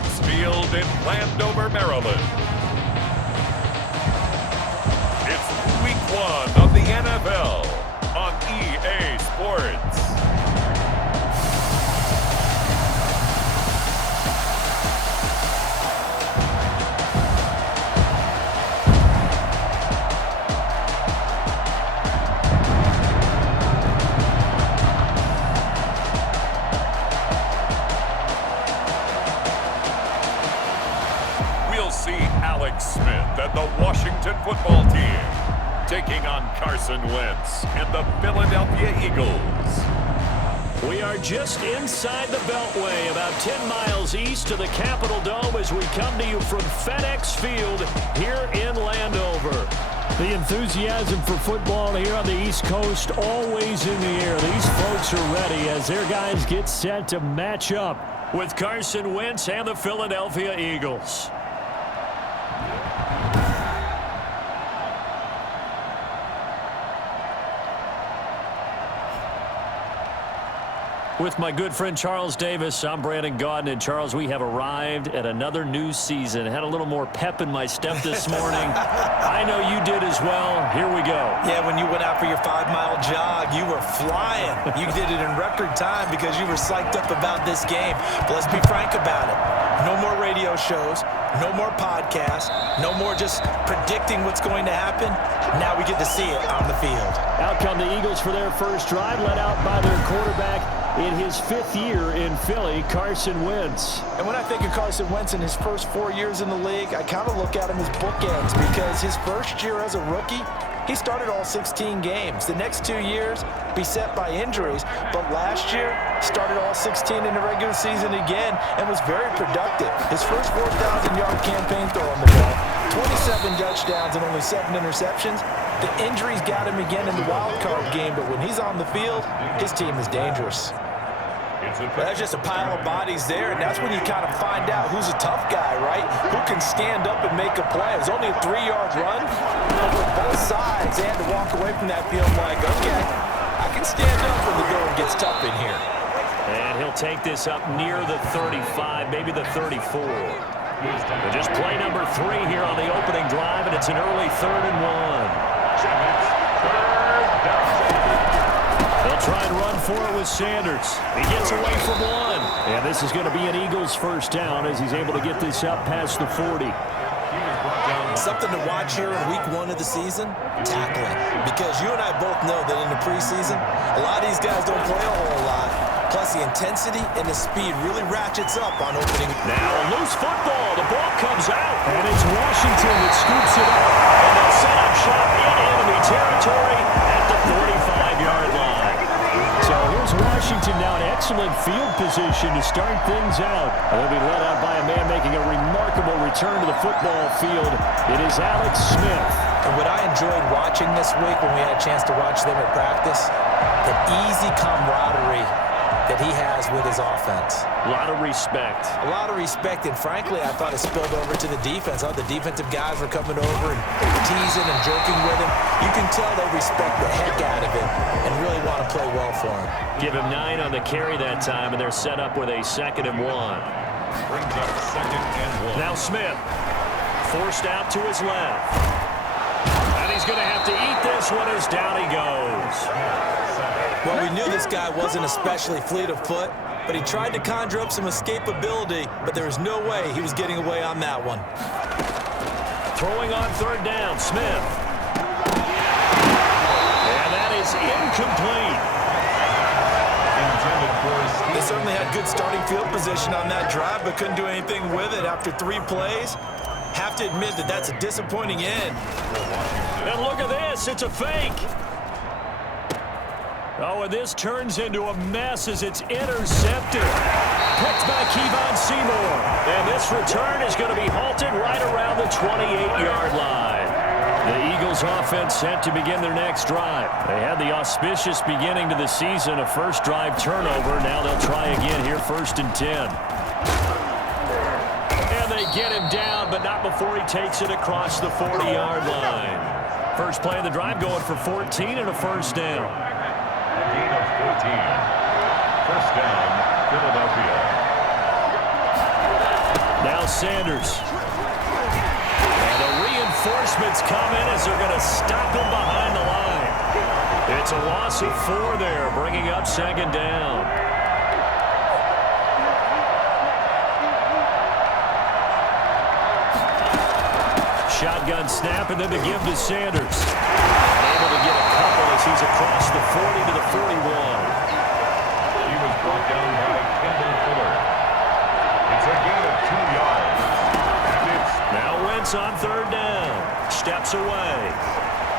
FedEx Field in Landover, Maryland. It's week 1 of the NFL on EA Sports. Smith and the Washington football team taking on Carson Wentz and the Philadelphia Eagles. We are just inside the Beltway, about 10 miles east of the Capitol Dome as we come to you from FedEx Field here in Landover. The enthusiasm for football here on the East Coast always in the air. These folks are ready as their guys get set to match up with Carson Wentz and the Philadelphia Eagles. With my good friend Charles Davis, I'm Brandon Gaudin. And Charles, we have arrived at another new season. Had a little more pep in my step this morning. I know you did as well. Here we go. Yeah, when you went out for your 5-mile jog, you were flying. You did it in record time because you were psyched up about this game. But let's be frank about it. No more radio shows, no more podcasts, no more just predicting what's going to happen. Now we get to see it on the field. Out come the Eagles for their first drive, led out by their quarterback in his 5th year in Philly, Carson Wentz. And when I think of Carson Wentz in his first 4 years in the league, I kind of look at him as bookends because his first year as a rookie, he started all 16 games. The next 2 years, beset by injuries, but last year, started all 16 in the regular season again and was very productive. His first 4,000-yard campaign throwing the ball, 27 touchdowns and only 7 interceptions. The injuries got him again in the wild card game, but when he's on the field, his team is dangerous. Well, that's just a pile of bodies there, and that's when you kind of find out who's a tough guy, right? Who can stand up and make a play. It was only a 3-yard run, but for both sides, they had to walk away from that field like, okay, I can stand up when the going gets tough in here. And he'll take this up near the 35, maybe the 34. But just play number 3 here on the opening drive, and it's an early 3rd and 1. They'll try and run for it with Sanders. He gets away from 1. And this is going to be an Eagles first down as he's able to get this up past the 40. Something to watch here in week 1 of the season, tackling. Because you and I both know that in the preseason, a lot of these guys don't play a whole lot. Plus, the intensity and the speed really ratchets up on opening. Now, a loose football. The ball comes out. And it's Washington that scoops it up. And they'll set up shop in enemy territory at the 45-yard line. So here's Washington now in excellent field position to start things out. And they'll be led out by a man making a remarkable return to the football field. It is Alex Smith. And what I enjoyed watching this week when we had a chance to watch them at practice, the easy camaraderie that he has with his offense. A lot of respect. A lot of respect, and frankly, I thought it spilled over to the defense. All the defensive guys were coming over and teasing and joking with him. You can tell they respect the heck out of him and really want to play well for him. Give him 9 on the carry that time, and they're set up with a 2nd and 1. Brings up 2nd and 1. Now Smith, forced out to his left. And he's going to have to eat this one as down he goes. Well, we knew this guy wasn't especially fleet of foot, but he tried to conjure up some escapability, but there was no way he was getting away on that one. Throwing on 3rd down, Smith. And that is incomplete. They certainly had good starting field position on that drive, but couldn't do anything with it after 3 plays. Have to admit that that's a disappointing end. And look at this, it's a fake. Oh, and this turns into a mess as it's intercepted. Picked by Kevon Seymour. And this return is going to be halted right around the 28-yard line. The Eagles offense set to begin their next drive. They had the auspicious beginning to the season, a first drive turnover. Now they'll try again here, 1st and 10. And they get him down, but not before he takes it across the 40-yard line. First play of the drive going for 14 and a first down. Gain of 14. First down, Philadelphia. Now Sanders. And the reinforcements come in as they're going to stop him behind the line. It's a loss of 4 there, bringing up second down. Shotgun snap, and then the give to Sanders. Able to get a couple as he's across the 40 to the 41. He was brought down by Kendall Fuller. It's a gain of 2 yards. And it's now Wentz on third down. Steps away.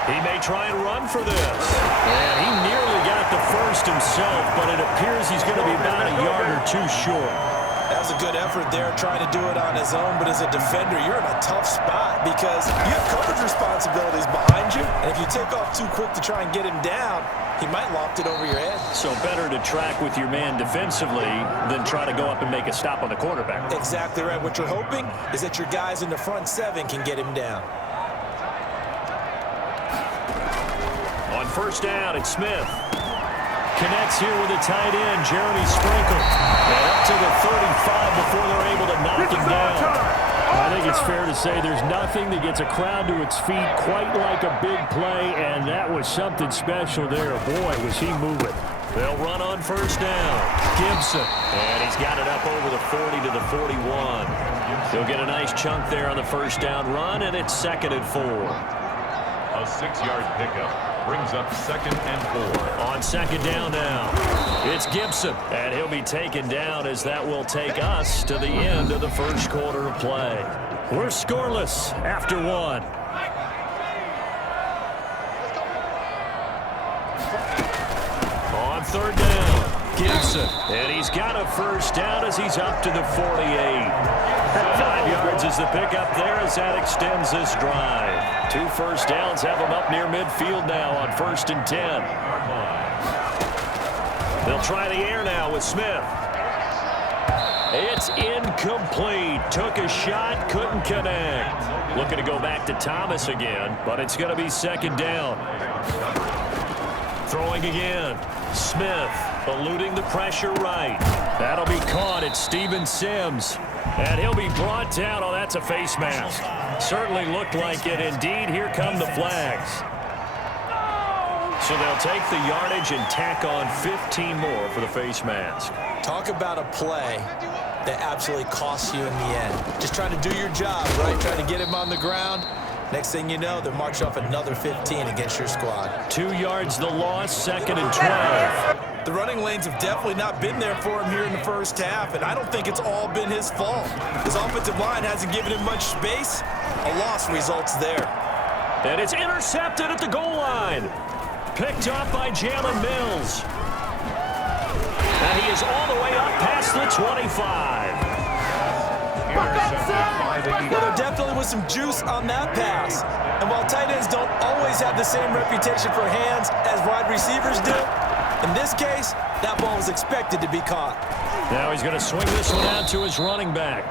He may try and run for this. And he nearly got the first himself, but it appears he's going to be about a yard or 2 short. That was a good effort there, trying to do it on his own, but as a defender, you're in a tough spot because you have coverage responsibilities behind you, and if you take off too quick to try and get him down, he might loft it over your head. So better to track with your man defensively than try to go up and make a stop on the quarterback. Exactly right. What you're hoping is that your guys in the front 7 can get him down. On first down, it's Smith. Connects here with a tight end, Jeremy Sprinkle. And up to the 35 before they're able to knock him down. I think it's fair to say there's nothing that gets a crowd to its feet quite like a big play, and that was something special there. Boy, was he moving. They'll run on first down. Gibson. And he's got it up over the 40 to the 41. He'll get a nice chunk there on the first down run, and it's 2nd and 4. a 6-yard pickup. Brings up 2nd and 4. On second down now, it's Gibson, and he'll be taken down as that will take us to the end of the first quarter of play. We're scoreless after 1. On third down, Gibson, and he's got a first down as he's up to the 48. 5 yards is the pickup there as that extends this drive. 2 first downs have him up near midfield now on 1st and 10. They'll try the air now with Smith. It's incomplete. Took a shot, couldn't connect. Looking to go back to Thomas again, but it's going to be 2nd down. Throwing again. Smith eluding the pressure right. That'll be caught at Steven Sims. And he'll be brought down. Oh, that's a face mask. Certainly looked like it. Indeed, here come the flags. So they'll take the yardage and tack on 15 more for the face mask. Talk about a play that absolutely costs you in the end. Just trying to do your job, right? Trying to get him on the ground. Next thing you know, they'll march off another 15 against your squad. 2 yards the loss, 2nd and 12. The running lanes have definitely not been there for him here in the first half, and I don't think it's all been his fault. His offensive line hasn't given him much space. A loss results there. And it's intercepted at the goal line. Picked up by Jalen Mills. And he is all the way up past the 25. Well, there definitely was some juice on that pass. And while tight ends don't always have the same reputation for hands as wide receivers do, in this case, that ball was expected to be caught. Now he's going to swing this one out to his running back.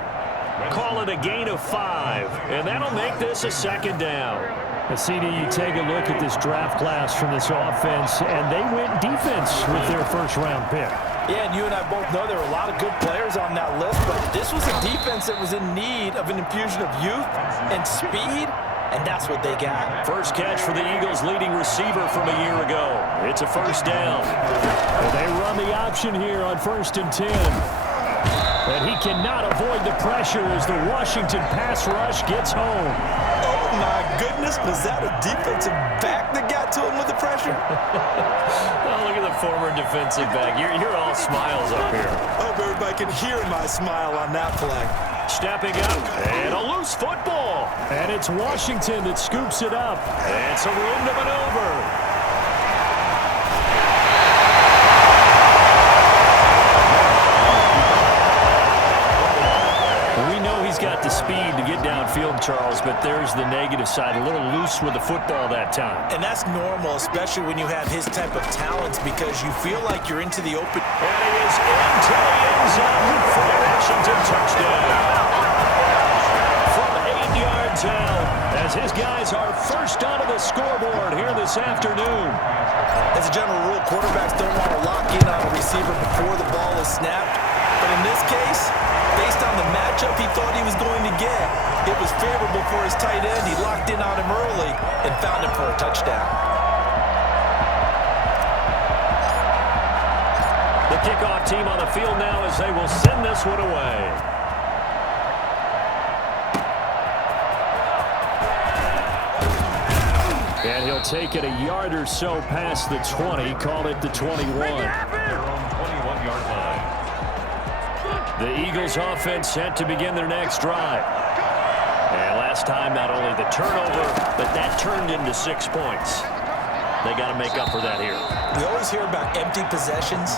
Call it a gain of 5, and that'll make this a 2nd down. CD, you take a look at this draft class from this offense, and they went defense with their first-round pick. Yeah, and you and I both know there were a lot of good players on that list, but this was a defense that was in need of an infusion of youth and speed, and that's what they got. First catch for the Eagles' leading receiver from a year ago. It's a first down. And they run the option here on 1st and 10. And he cannot avoid the pressure as the Washington pass rush gets home. Oh, my goodness. Was that a defensive back that got to him with the pressure? Oh, look at the former defensive back. You're all smiles up here. I hope everybody can hear my smile on that play. Stepping up, and a loose football. And it's Washington that scoops it up. It's a room to maneuver. Got the speed to get downfield, Charles, but there's the negative side. A little loose with the football that time. And that's normal, especially when you have his type of talents, because you feel like you're into the open. And he is into the end zone for the Washington touchdown. From 8 yards out, as his guys are first onto the scoreboard here this afternoon. As a general rule, quarterbacks don't want to lock in on a receiver before the ball is snapped. But in this case, based on the matchup, he thought he favorable for his tight end. He locked in on him early and found him for a touchdown. The kickoff team on the field now as they will send this one away. And he'll take it a yard or so past the 20, call it the 21. Their own 21-yard line. The Eagles offense set to begin their next drive. And last time, not only the turnover, but that turned into 6 points. They got to make up for that here. We always hear about empty possessions,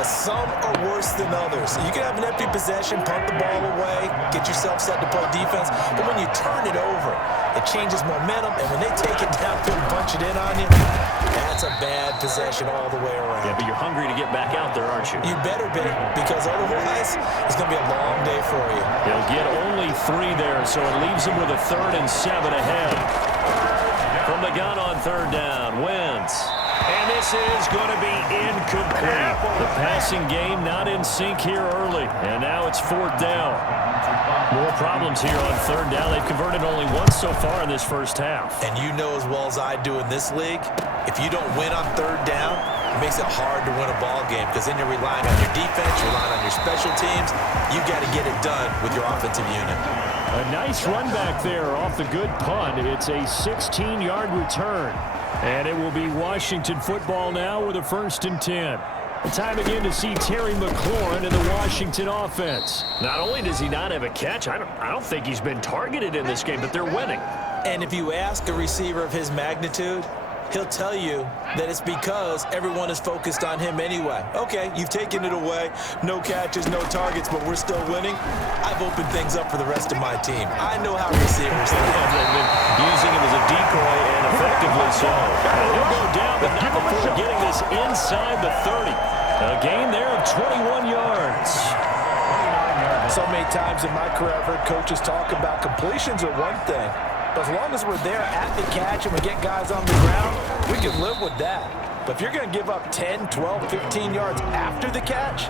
but some are worse than others. You can have an empty possession, punt the ball away, get yourself set to play defense, but when you turn it over, it changes momentum, and when they take it downfield and punch it in on you, that's a bad possession all the way around. Yeah, but you're hungry to get back out there, aren't you? You better be, because otherwise, it's going to be a long day for you. He'll get only 3 there, so it leaves him with a 3rd and 7 ahead. From the gun on 3rd down, Wentz. And this is going to be incomplete. The passing game not in sync here early, and now it's 4th down. More problems here on 3rd down. They've converted only once so far in this first half. And you know as well as I do in this league, if you don't win on 3rd down, it makes it hard to win a ball game because then you're relying on your defense, you're relying on your special teams. You got to get it done with your offensive unit. A nice run back there off the good punt. It's a 16-yard return. And it will be Washington football now with a 1st and 10. Time again to see Terry McLaurin in the Washington offense. Not only does he not have a catch, I don't think he's been targeted in this game, but they're winning. And if you ask a receiver of his magnitude, he'll tell you that it's because everyone is focused on him anyway. Okay, you've taken it away. No catches, no targets, but we're still winning. I've opened things up for the rest of my team. I know how receivers think. They've been using him as a decoy, and effectively so. He'll go down, but not before getting this inside the 30. A gain there of 21 yards. So many times in my career, I've heard coaches talk about completions are one thing. But as long as we're there at the catch and we get guys on the ground, we can live with that. But if you're going to give up 10, 12, 15 yards after the catch,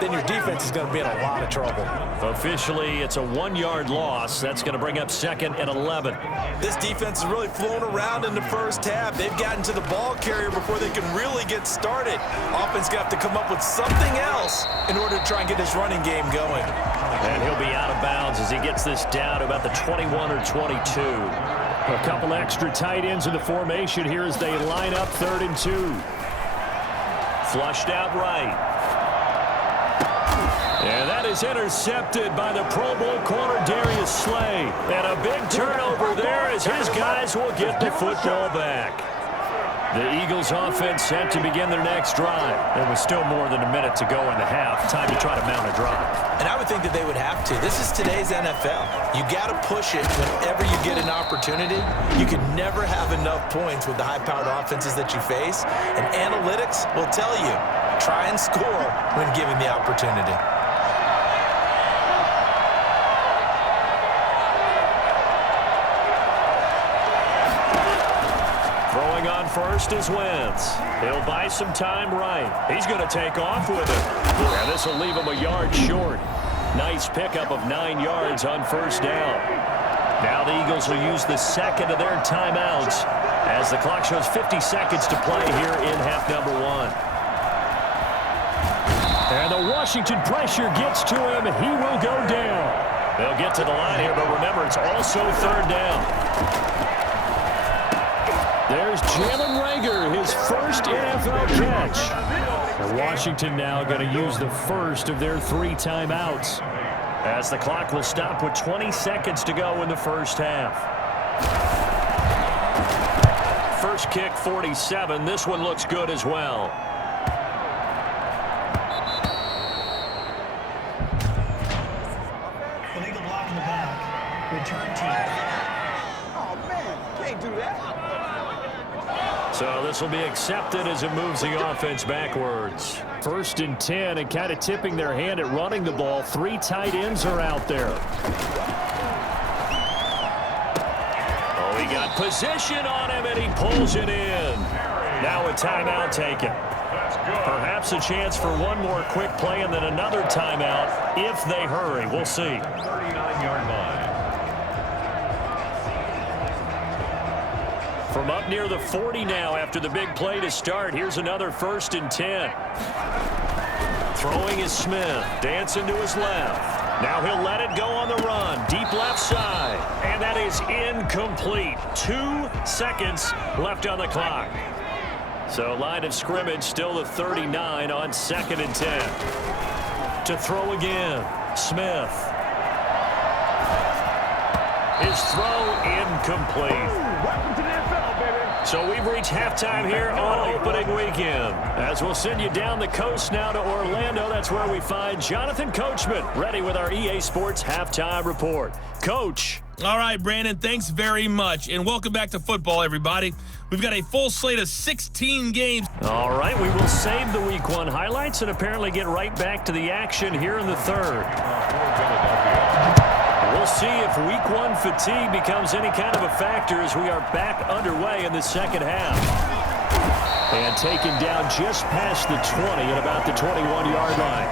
then your defense is going to be in a lot of trouble. Officially, it's a 1-yard loss. That's going to bring up 2nd and 11. This defense has really flown around in the first half. They've gotten to the ball carrier before they can really get started. Offense going to have to come up with something else in order to try and get this running game going. And he'll be out of bounds as he gets this down to about the 21 or 22. A couple extra tight ends in the formation here as they line up 3rd and 2. Flushed out right. And that is intercepted by the Pro Bowl corner Darius Slay. And a big turnover there as his guys will get the football back. The Eagles offense set to begin their next drive. There was still more than a minute to go in the half. Time to try to mount a drive. And I would think that they would have to. This is today's NFL. You got to push it whenever you get an opportunity. You can never have enough points with the high-powered offenses that you face. And analytics will tell you, try and score when given the opportunity. On 1st is Wentz. He'll buy some time right. He's going to take off with it. And this will leave him a yard short. Nice pickup of 9 yards on 1st down. Now the Eagles will use the 2nd of their timeouts as the clock shows 50 seconds to play here in half number 1. And the Washington pressure gets to him. He will go down. They'll get to the line here, but remember, it's also 3rd down. There's Jalen Reagor, his first NFL catch. And Washington now going to use the first of their 3 timeouts as the clock will stop with 20 seconds to go in the first half. First kick, 47. This one looks good as well. Illegal block in the back. Return team. Oh, man, can't do that. So this will be accepted as it moves the offense backwards. 1st and 10, and kind of tipping their hand at running the ball. 3 tight ends are out there. Oh, he got position on him, and he pulls it in. Now a timeout taken. Perhaps a chance for one more quick play and then another timeout if they hurry. We'll see. 39-yard line. From up near the 40 now after the big play to start. Here's another 1st and 10. Throwing is Smith. Dancing to his left. Now he'll let it go on the run. Deep left side. And that is incomplete. 2 seconds left on the clock. So line of scrimmage still the 39 on 2nd and 10. To throw again. Smith. His throw incomplete. Welcome to the NFL, baby. So we've reached halftime here on opening weekend. As we'll send you down the coast now to Orlando, that's where we find Jonathan Coachman, ready with our EA Sports halftime report. Coach. All right, Brandon, thanks very much. And welcome back to football, everybody. We've got a full slate of 16 games. All right, we will save the Week 1 highlights and apparently get right back to the action here in the 3rd. We'll see if Week 1 fatigue becomes any kind of a factor as we are back underway in the 2nd half. And taken down just past the 20 at about the 21-yard line.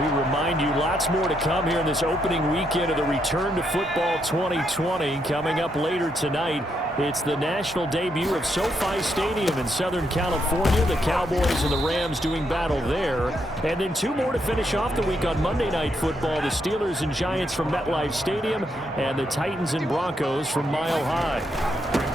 We remind you lots more to come here in this opening weekend of the Return to Football 2020. Coming up later tonight, it's the national debut of SoFi Stadium in Southern California. The Cowboys and the Rams doing battle there. And then 2 more to finish off the week on Monday Night Football. The Steelers and Giants from MetLife Stadium and the Titans and Broncos from Mile High.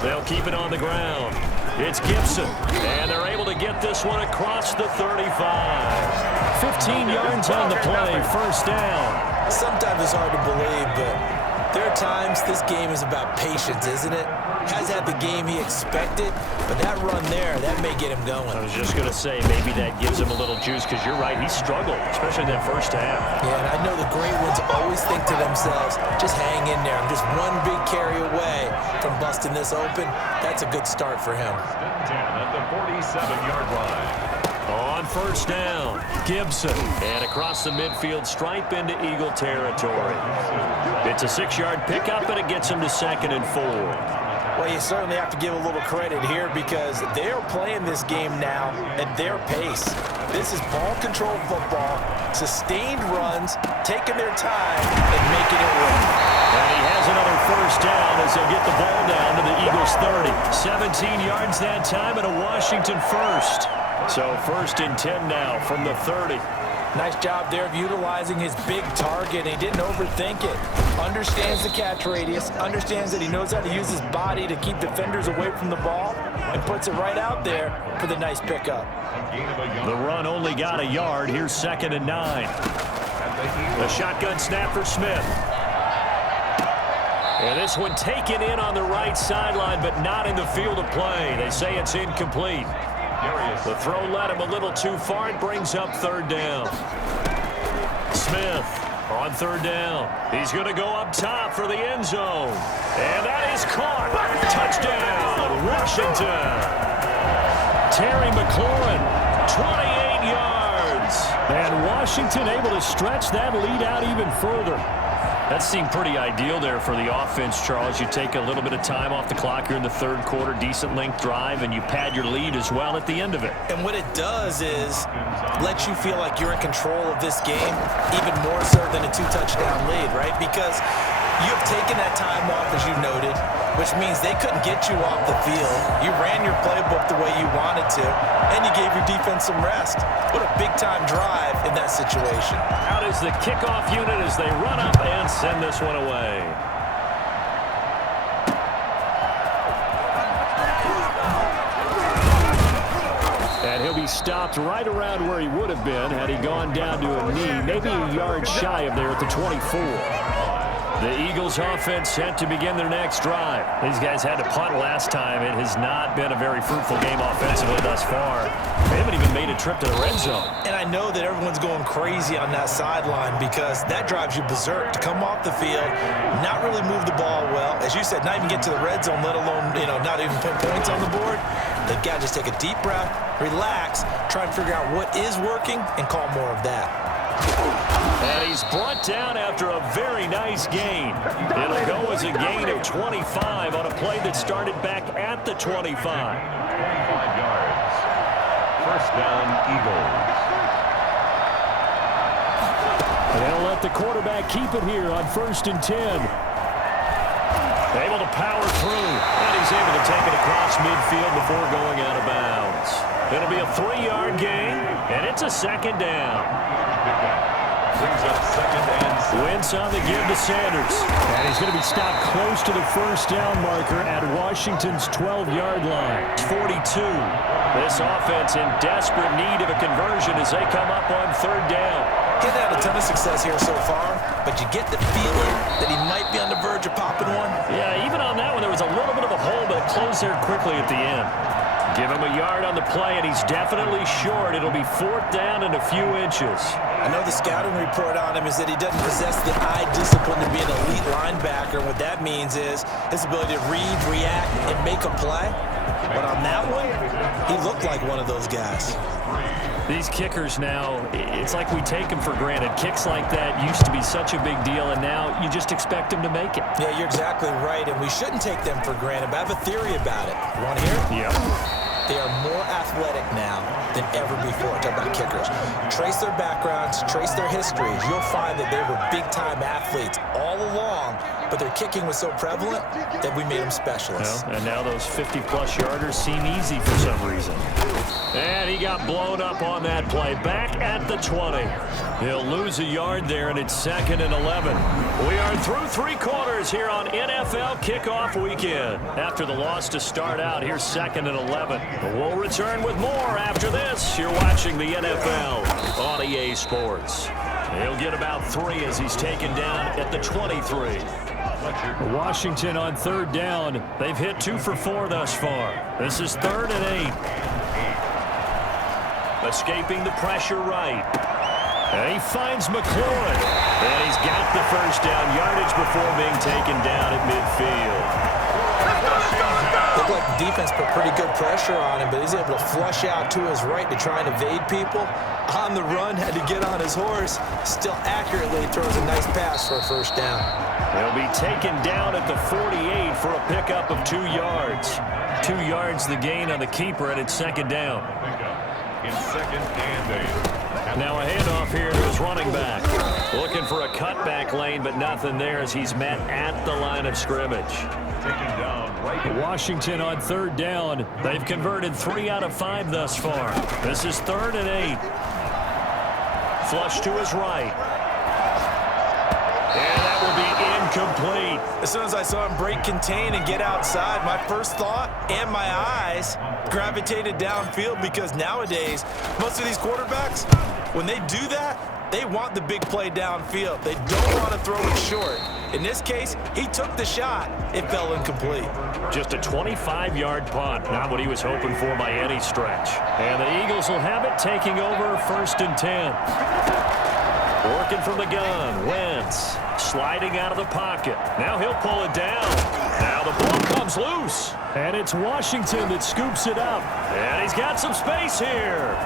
They'll keep it on the ground. It's Gibson, and they're able to get this one across the 35. 15 yards on the play, 1st down. Sometimes it's hard to believe, but there are times this game is about patience, isn't it? Has had the game he expected, but that run there, that may get him going. I was just going to say, maybe that gives him a little juice, because you're right, he struggled, especially in that 1st half. Yeah, and I know the great ones always think to themselves, just hang in there. I'm just one big carry away from busting this open. That's a good start for him. At the 47-yard line. On 1st down, Gibson. And across the midfield stripe into Eagle territory. It's a 6-yard pickup, and it gets him to 2nd and 4. Well, you certainly have to give a little credit here because they are playing this game now at their pace. This is ball control football, sustained runs, taking their time, and making it work. And he has another 1st down as they'll get the ball down to the Eagles' 30. 17 yards that time and a Washington 1st. So 1st and 10 now from the 30. Nice job there of utilizing his big target. He didn't overthink it. Understands the catch radius, understands that he knows how to use his body to keep defenders away from the ball, and puts it right out there for the nice pickup. The run only got a yard. Here's 2nd and 9. The shotgun snap for Smith. And this one taken in on the right sideline, but not in the field of play. They say it's incomplete. The throw led him a little too far. It brings up 3rd down. Smith on 3rd down. He's going to go up top for the end zone. And that is caught. Touchdown, Washington. Terry McLaurin, 28 yards. And Washington able to stretch that lead out even further. That seemed pretty ideal there for the offense, Charles. You take a little bit of time off the clock here in the 3rd quarter, decent length drive, and you pad your lead as well at the end of it. And what it does is let you feel like you're in control of this game, even more so than a 2-touchdown lead, right? Because you've taken that time off, as you noted, which means they couldn't get you off the field. You ran your playbook the way you wanted to, and you gave your defense some rest. What a big-time drive in that situation. Out is the kickoff unit as they run up and send this one away. And he'll be stopped right around where he would have been had he gone down to a knee, maybe a yard shy of there at the 24. The Eagles offense set to begin their next drive. These guys had to punt last time. It has not been a very fruitful game offensively thus far. They haven't even made a trip to the red zone. And I know that everyone's going crazy on that sideline because that drives you berserk to come off the field, not really move the ball well. As you said, not even get to the red zone, let alone, not even put points on the board. They've got to just take a deep breath, relax, try and figure out what is working, and call more of that. And he's brought down after a very nice gain. It'll go as a gain of 25 on a play that started back at the 25. 25 yards. 1st down, Eagles. They'll let the quarterback keep it here on 1st and 10. Able to power through, and he's able to take it across midfield before going out of bounds. It'll be a 3-yard gain, and it's a second down. Brings up second and Wentz on the give to Sanders. And he's going to be stopped close to the first down marker at Washington's 12-yard line. 42. This offense in desperate need of a conversion as they come up on third down. He's had a ton of success here so far, but you get the feeling that he might be on the verge of popping one. Yeah, even on that one, there was a little bit of a hole, but it closed there quickly at the end. Give him a yard on the play, and he's definitely short. It'll be fourth down and a few inches. I know the scouting report on him is that he doesn't possess the eye discipline to be an elite linebacker. What that means is his ability to read, react, and make a play. But on that one, he looked like one of those guys. These kickers now, it's like we take them for granted. Kicks like that used to be such a big deal, and now you just expect them to make it. Yeah, you're exactly right, and we shouldn't take them for granted, but I have a theory about it. You want to hear it? Yeah. They are more athletic now than ever before. Talk about kickers. Trace their backgrounds, trace their histories. You'll find that they were big-time athletes all along, but their kicking was so prevalent that we made them specialists. Well, and now those 50-plus yarders seem easy for some reason. And he got blown up on that play. Back at the 20. He'll lose a yard there, and it's second and 11. We are through 3 quarters here on NFL Kickoff Weekend. After the loss to start out, here's second and 11. We'll return with more after this. You're watching the NFL on EA Sports. He'll get about 3 as he's taken down at the 23. Washington on third down. They've hit 2 for 4 thus far. This is third and 8. Escaping the pressure right. And he finds McLaurin. And he's got the first down yardage before being taken down at midfield. Looked like the defense put pretty good pressure on him, but he's able to flush out to his right to try and evade people. On the run, had to get on his horse. Still accurately throws a nice pass for a first down. He'll be taken down at the 48 for a pickup of 2 yards. 2 yards the gain on the keeper, and it's second down. in second and 8. Now a handoff here to his running back. Looking for a cutback lane, but nothing there as he's met at the line of scrimmage. Taking down right. Washington on third down. They've converted 3 out of 5 thus far. This is third and 8. Flush to his right. And that will be incomplete. As soon as I saw him break contain and get outside, my first thought and my eyes gravitated downfield, because nowadays, most of these quarterbacks, when they do that, they want the big play downfield. They don't want to throw it short. In this case, he took the shot. It fell incomplete. Just a 25-yard punt. Not what he was hoping for by any stretch. And the Eagles will have it, taking over first and 10. Working from the gun, Wentz sliding out of the pocket. Now he'll pull it down. Now the ball comes loose. And it's Washington that scoops it up. And he's got some space here.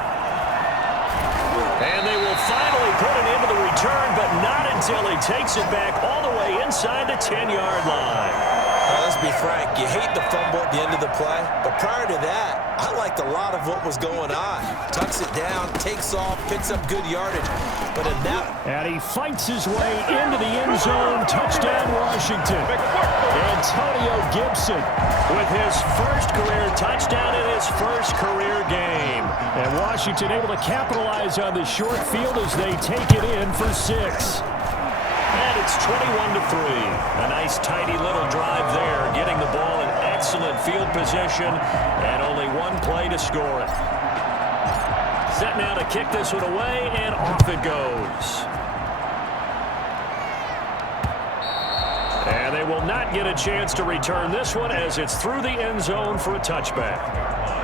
And they will finally put it into the return, but not until he takes it back all the way inside the 10-yard line. Let's be frank, you hate the fumble at the end of the play, but prior to that, I liked a lot of what was going on. Tucks it down, takes off, picks up good yardage. But in that... And he fights his way into the end zone. Touchdown, Washington. Antonio Gibson with his first career touchdown in his first career game. And Washington able to capitalize on the short field as they take it in for 6. And it's 21-3. A nice, tidy little drive there, getting the ball in excellent field position, and only one play to score it. Set now to kick this one away, and off it goes. And they will not get a chance to return this one as it's through the end zone for a touchback.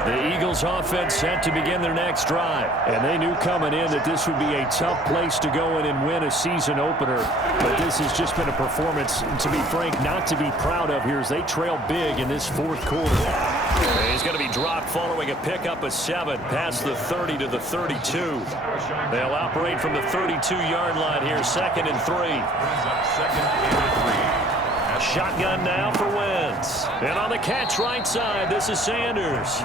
The Eagles offense set to begin their next drive. And they knew coming in that this would be a tough place to go in and win a season opener. But this has just been a performance, to be frank, not to be proud of here as they trail big in this fourth quarter. And he's going to be dropped following a pickup of 7 past the 30 to the 32. They'll operate from the 32-yard line here, second and 3. Second and 3. Shotgun now for Wentz. And on the catch right side, this is Sanders.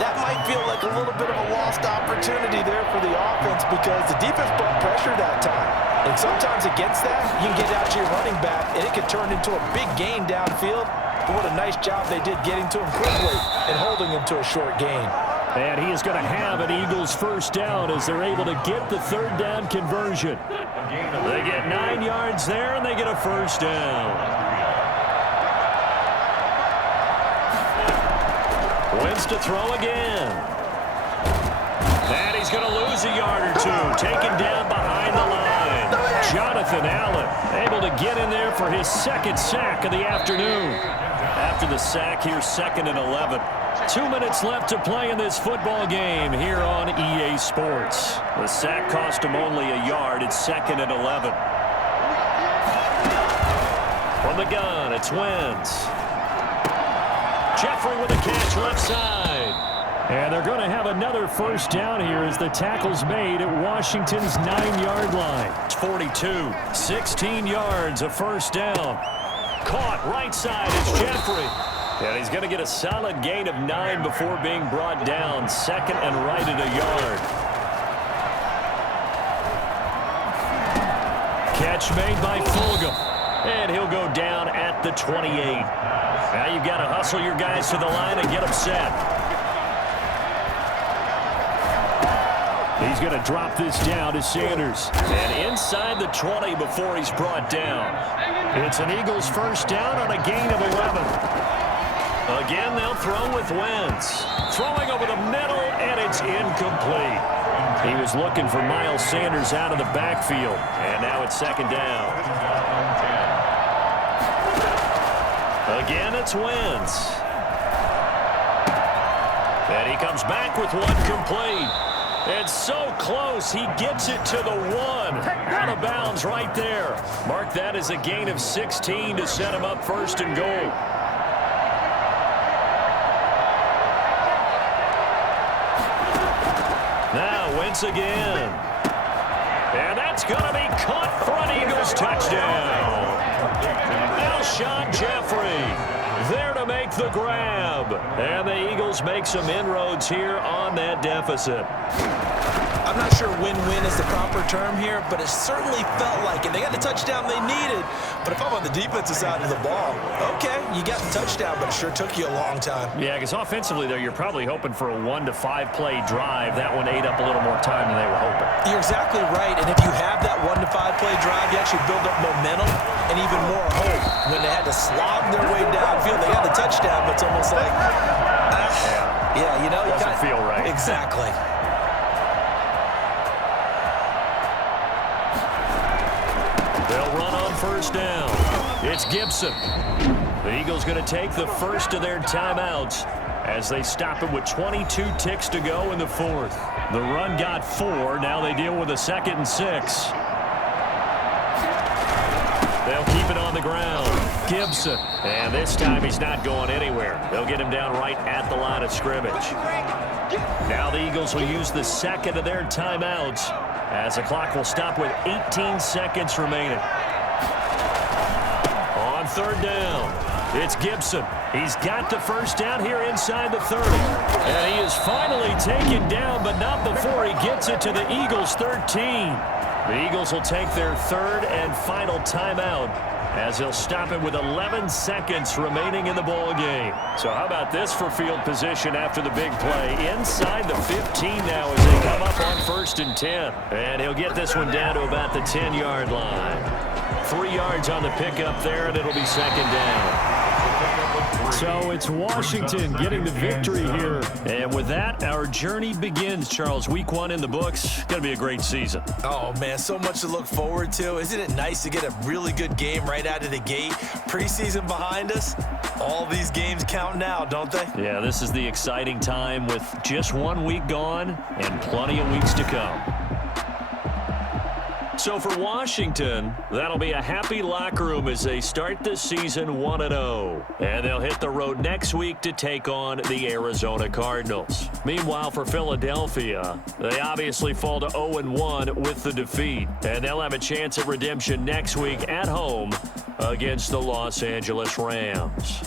that might feel like a little bit of a lost opportunity there for the offense because the defense brought pressure that time. And sometimes against that, you can get out to your running back, and it can turn into a big gain downfield. But what a nice job they did getting to him quickly and holding him to a short gain. And he is going to have an Eagles first down as they're able to get the third down conversion. They get 9 yards there, and they get a first down. Wentz to throw again. And he's going to lose a yard or two. Taken down behind the line. Jonathan Allen able to get in there for his second sack of the afternoon. After the sack, here's 2nd and 11. 2 minutes left to play in this football game here on EA Sports. The sack cost him only a yard. It's 2nd and 11. From the gun, it's Wentz. Jeffrey with a catch left side. And they're going to have another first down here as the tackle's made at Washington's 9-yard line. It's 42. 16 yards, a first down. Caught right side, it's Jeffrey. And he's going to get a solid gain of 9 before being brought down. 2nd and right at a yard. Catch made by Fulgham. And he'll go down at the 28. Now you've got to hustle your guys to the line and get them set. He's going to drop this down to Sanders. And inside the 20 before he's brought down. It's an Eagles first down on a gain of 11. Again, they'll throw with Wentz. Throwing over the middle, and it's incomplete. He was looking for Miles Sanders out of the backfield. And now it's 2nd down. Again, it's Wentz. And he comes back with one complete. It's so close, he gets it to the 1. Out of bounds right there. Mark that as a gain of 16 to set him up 1st and goal. Now Wentz again. And that's going to be caught for an Eagles touchdown. Alshon Jeffrey there to make the grab. And the Eagles make some inroads here on that deficit. I'm not sure win-win is the proper term here, but it certainly felt like it. They got the touchdown they needed, but if I'm on the defensive side of the ball, okay, you got the touchdown, but it sure took you a long time. Yeah, because offensively there, you're probably hoping for a 1 to 5 play drive. That one ate up a little more time than they were hoping. You're exactly right, and if you have that 1 to 5 play drive, you actually build up momentum and even more hope. When they had to slog their way downfield, they got the touchdown, but it's almost like, yeah, you know, you doesn't feel right. Exactly. They'll run on first down. It's Gibson. The Eagles going to take the first of their timeouts as they stop it with 22 ticks to go in the 4th. The run got 4. Now they deal with a 2nd and 6. They'll keep it on the ground. Gibson. And this time he's not going anywhere. They'll get him down right at the line of scrimmage. Now the Eagles will use the 2nd of their timeouts as the clock will stop with 18 seconds remaining. On 3rd down, it's Gibson. He's got the first down here inside the 30. And he is finally taken down, but not before he gets it to the Eagles' 13. The Eagles will take their 3rd and final timeout as they'll stop it with 11 seconds remaining in the ball game. So how about this for field position after the big play? Inside the 15 now as they come up on 1st and 10. And he'll get this one down to about the 10-yard line. 3 yards on the pickup there, and it'll be 2nd down. So it's Washington getting the victory here. And with that, our journey begins, Charles. Week 1 in the books. Going to be a great season. Oh, man, so much to look forward to. Isn't it nice to get a really good game right out of the gate? Preseason behind us. All these games count now, don't they? Yeah, this is the exciting time with just 1 week gone and plenty of weeks to come. So for Washington, that'll be a happy locker room as they start the season 1-0. And they'll hit the road next week to take on the Arizona Cardinals. Meanwhile, for Philadelphia, they obviously fall to 0-1 with the defeat. And they'll have a chance at redemption next week at home against the Los Angeles Rams.